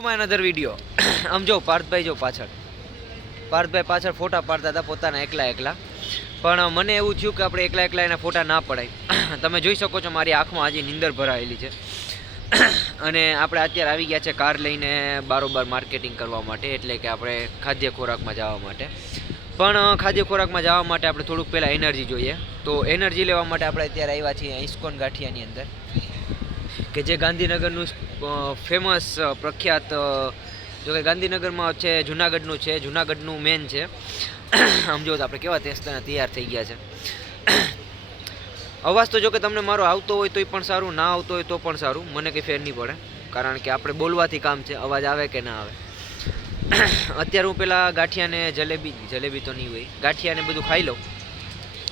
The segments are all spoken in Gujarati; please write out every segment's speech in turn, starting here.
To my another video. આમ જો પાર્થભાઈ પાછળ ફોટા પાડતા હતા પોતાના એકલા પણ મને એવું થયું કે આપણે એકલા એના ફોટા ના પડાય. તમે જોઈ શકો છો મારી આંખમાં હજી નીંદર ભરાયેલી છે અને આપણે અત્યારે આવી ગયા છે કાર લઈને બારોબાર માર્કેટિંગ કરવા માટે, એટલે કે આપણે ખાદ્ય ખોરાકમાં જવા માટે. પણ ખાદ્ય ખોરાકમાં જવા માટે આપણે થોડુંક પહેલાં એનર્જી જોઈએ. તો એનર્જી લેવા માટે આપણે અત્યારે આવ્યા છીએ ઇસ્કોન ગાંઠિયાની અંદર, કે જે ગાંધીનગરનું ફેમસ પ્રખ્યાત, જો કે ગાંધીનગરમાં છે, જુનાગઢનું મેન છે. આમ જો આપણે કેવા તૈયાર થઈ ગયા છે. અવાજ તો જો કે તમને મારો આવતો હોય તોય પણ સારું, ના આવતો હોય તો પણ સારું, મને કંઈ ફેર નહીં પડે, કારણ કે આપણે બોલવાથી કામ છે, અવાજ આવે કે ના આવે. અત્યારે હું પેલા ગાંઠિયાને જલેબી તો નહીં હોય, ગાંઠિયાને બધું ખાઈ લઉં,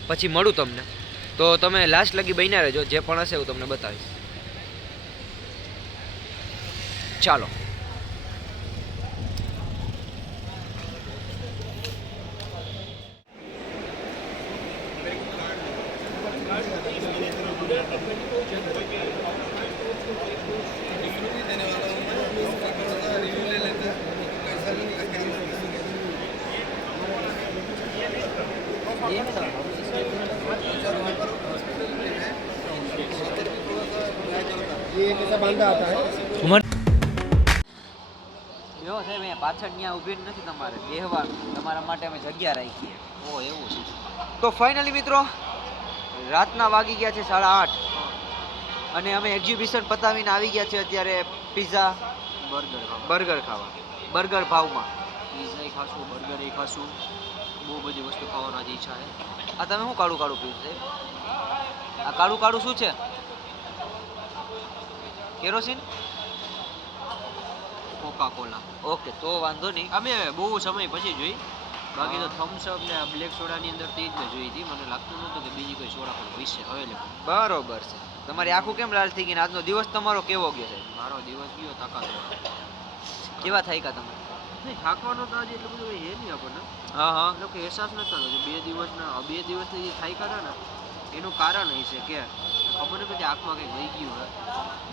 પછી મળું તમને. તો તમે લાસ્ટ લગી બન્યા રહેજો, જે પણ હશે હું તમને બતાવીશ. ચાલો. ये कैसा बांधा आता है? જો સાહેબ અહીંયા પાછળ ત્યાં ઊભી નથી, તમારે બેહવાનું, તમારા માટે અમે જગ્યા રાખીએ. ઓ એવું છે. તો ફાઇનલી મિત્રો રાતના વાગી ગયા છે 8:30 અને અમે એક્ઝિબિશન પતાવીને આવી ગયા છે અત્યારે પિઝા બર્ગર ખાવા. બર્ગર ભાવમાં પિઝા ખાશું, બર્ગર ખાશું, બહુ બધી વસ્તુ ખાવાની ઈચ્છા છે. આ તમે શું કાળું પીવું છે? આ કાળું શું છે? કેરોસીન? Coca Cola. ઓકે, તો વાંધો નહીં. અમે બહુ સમય પછી જોઈ, બાકી તો થમ્સ અપ ને બ્લેક સોડાની અંદર તે જ મેં જોઈ હતી. મને લાગતું નહોતું કે બીજી કોઈ સોડા પણ હોય છે અવેલેબલ. બરોબર છે. તમારી આંખો કેમ લાલ થઈ ગઈ ને આજનો દિવસ તમારો કેવો ગયો છે? મારો દિવસ ગયો તાકાત. કેવા થાય કા તમે? નહીં, થાકવાનો તો આજે એટલું બધું હે નહીં આપણને. હા એટલે કે અહેસાસ નતો થતો. 2 દિવસની જે થાક્યા હતા ને એનું કારણ એ છે કે ખબર નથી આંખમાં કંઈક વહી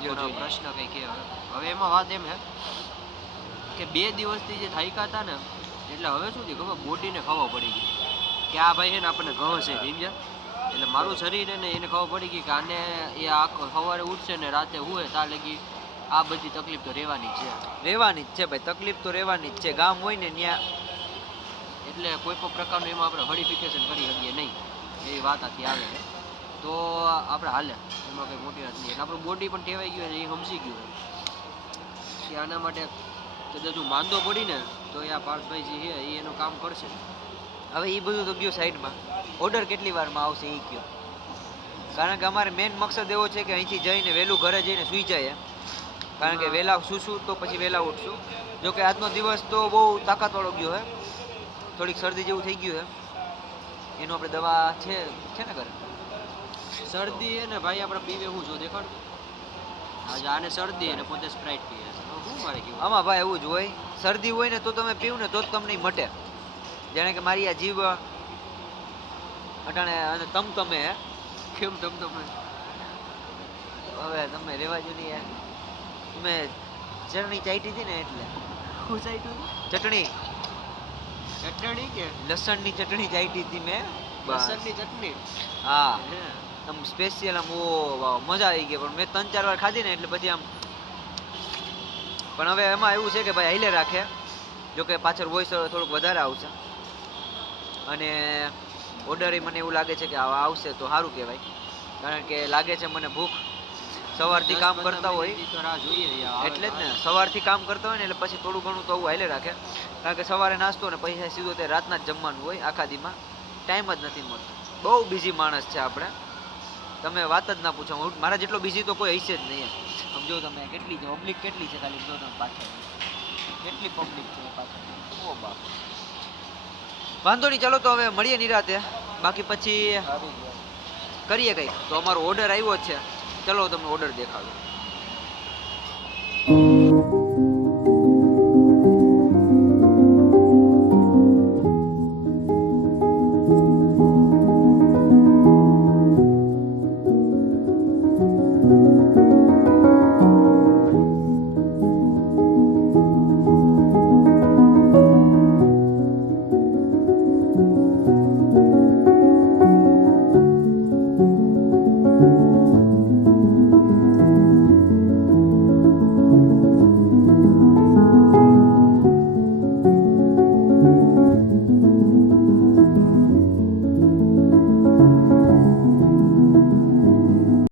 ગયું હોય, પ્રશ્ન કંઈક કે હવે એમાં વાત એમ હે કે 2 દિવસથી જે થાક્યા હતા ને, એટલે હવે શું થયું ખબર, બોડીને ખબર પડી ગઈ કે આ ભાઈ છે ને આપણને ઘઉં છે, સમજ્યા? એટલે મારું શરીર એને ખબર પડી ગઈ કે આને એ સવારે ઉઠશે ને રાતે હુએ ત્યાં લગી આ બધી તકલીફ તો રહેવાની જ છે ભાઈ, તકલીફ તો રહેવાની જ છે. ગામ હોય ને ત્યાં એટલે કોઈ પણ પ્રકારનું એમાં આપણે હડિફિકેશન કરી શકીએ નહીં, એવી વાત આથી આવે છે. તો આપણે હાલે, એમાં કંઈ મોટી વાત નહીં. એટલે આપણું બોડી પણ ટેવાઈ ગયું અને એ સમજી ગયું કે આના માટે કદાચ હું માંદો પડીને તો એ આ પાર્થભાઈ જે છે એ એનું કામ કરશે. હવે એ બધું તો ગયું સાઈડમાં. ઓર્ડર કેટલી વારમાં આવશે એ કયો, કારણ કે અમારે મેઇન મકસદ એવો છે કે અહીંથી જઈને વહેલું ઘરે જઈને સૂઈ જાય, કારણ કે વહેલા સૂશું તો પછી વહેલા ઉઠશું. જોકે આજનો દિવસ તો બહુ તાકાતવાળો ગયો હે, થોડીક શરદી જેવું થઈ ગયું હે. એનું આપણે દવા છે ને ઘરે? શરદી હે ને ભાઈ આપણે પીવે હું જો દેખાડ. આજે આને શરદી અને પોતે સ્પ્રાઇટ પીએ છે. શું મારે કેવું આમાં ભાઈ એવું જ હોય, શરદી હોય ને તો તમે પીવું ને તો જ તમને મટે. જાણે કે મારી આ જીભ અટાણે અને તમે હે. કેમ તમે હવે તમે રેવા જો નહીં યાર. તમે ચટણી ચાટી હતી ને એટલે. શું ચાટ્યું? ચટણી કે લસણની ચટણી ચાટી હતી મેં. લસણની ચટણી? હા, આમ સ્પેશિયલ આમ મજા આવી ગઈ. પણ મેં 3-4 વાર ખાધી ને એટલે પછી આમ. પણ હવે એમાં એવું છે કે ભાઈ હાઈલે રાખે, જોકે પાછળ વોઇસ થોડુંક વધારે આવશે અને ઓર્ડર મને એવું લાગે છે કે આવશે તો સારું કહેવાય, કારણ કે લાગે છે મને ભૂખ. સવારથી કામ કરતા હોય એટલે જ ને, સવારથી કામ કરતા હોય ને એટલે પછી થોડું ઘણું તો આવું હાઈલે રાખે, કારણ કે સવારે નાસ્તો ને પછી સીધું તે રાતના જ જમવાનું હોય. આખા દીમાં ટાઈમ જ નથી મળતો. બહુ બિઝી માણસ છે આપણે, તમે વાત જ ના પૂછો. મારા જેટલો બિઝી તો કોઈ હશે જ નહીં. સમજો તમે કેટલી છે પબ્લિક, કેટલી છે ખાલી જો તમે પાછળ કેટલી પબ્લિક છે પાછળ. ઓ બાપ, વાંધો નહીં, ચાલો તો હવે મળીએ નિરાતે, બાકી પછી કરીએ કંઈક. તો અમારો ઓર્ડર આવ્યો જ છે, ચલો તમને ઓર્ડર દેખાડો.